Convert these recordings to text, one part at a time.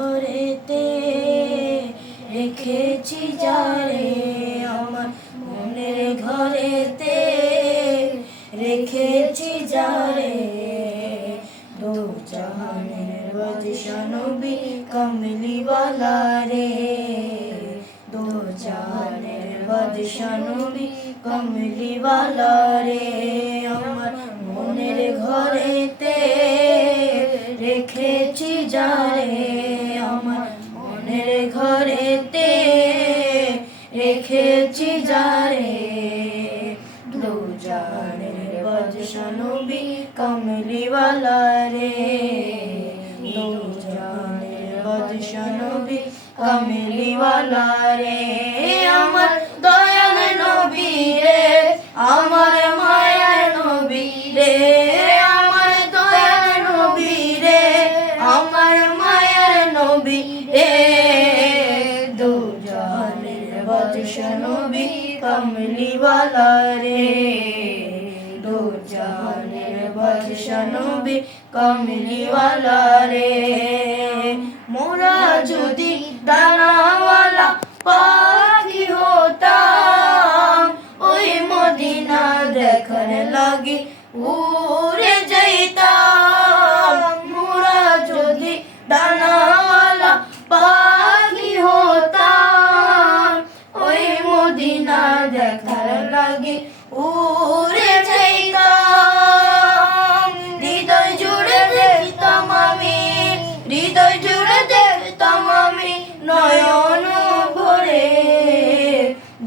ঘরেতে রেখেছি যারে, আমার মনের ঘরেতে রেখেছি যারে। দো জাহানের বাদশা নবী কামলিওয়ালা রে, দো জাহানের বাদশা নবী কামলিওয়ালা রে। আমার মনের ঘরেতে রেখেছি যারে, আমার মনের ঘরেতে রেখেছি যারে। দো জাহানের বাদশা নবী কামলিওয়ালা রে, দো জাহানের বাদশা নবী কামলিওয়ালা রে। আমার দয়াল নবী রে, আমার মায়ার নবী রে, আমার দয়াল নবী রে, আমার মায়ার নবী রে। দো জাহানের বাদশা নবী কামলিওয়ালা রে, দো জাহানের বাদশা নবী কামলিওয়ালা রে। মোরা যদি দানাওয়ালা পাখি হতাম, ওই মদিনা দেখার লাগি উড়ে যাইতাম। মোরা যদি দানাওয়ালা পাখি হতাম, ওই মদিনা দেখার লাগি উড়ে যাইতাম। হৃদয় জুড়ে দেখতাম আমি, হৃদয় জুড়ে দেখতাম আমি নয়ন ভরে।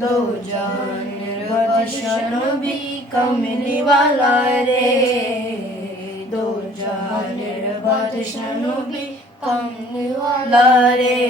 দো জাহানের বাদশা নবী কামলিওয়ালা রে, দো জাহানের বাদশা নবী কামলিওয়ালা রে।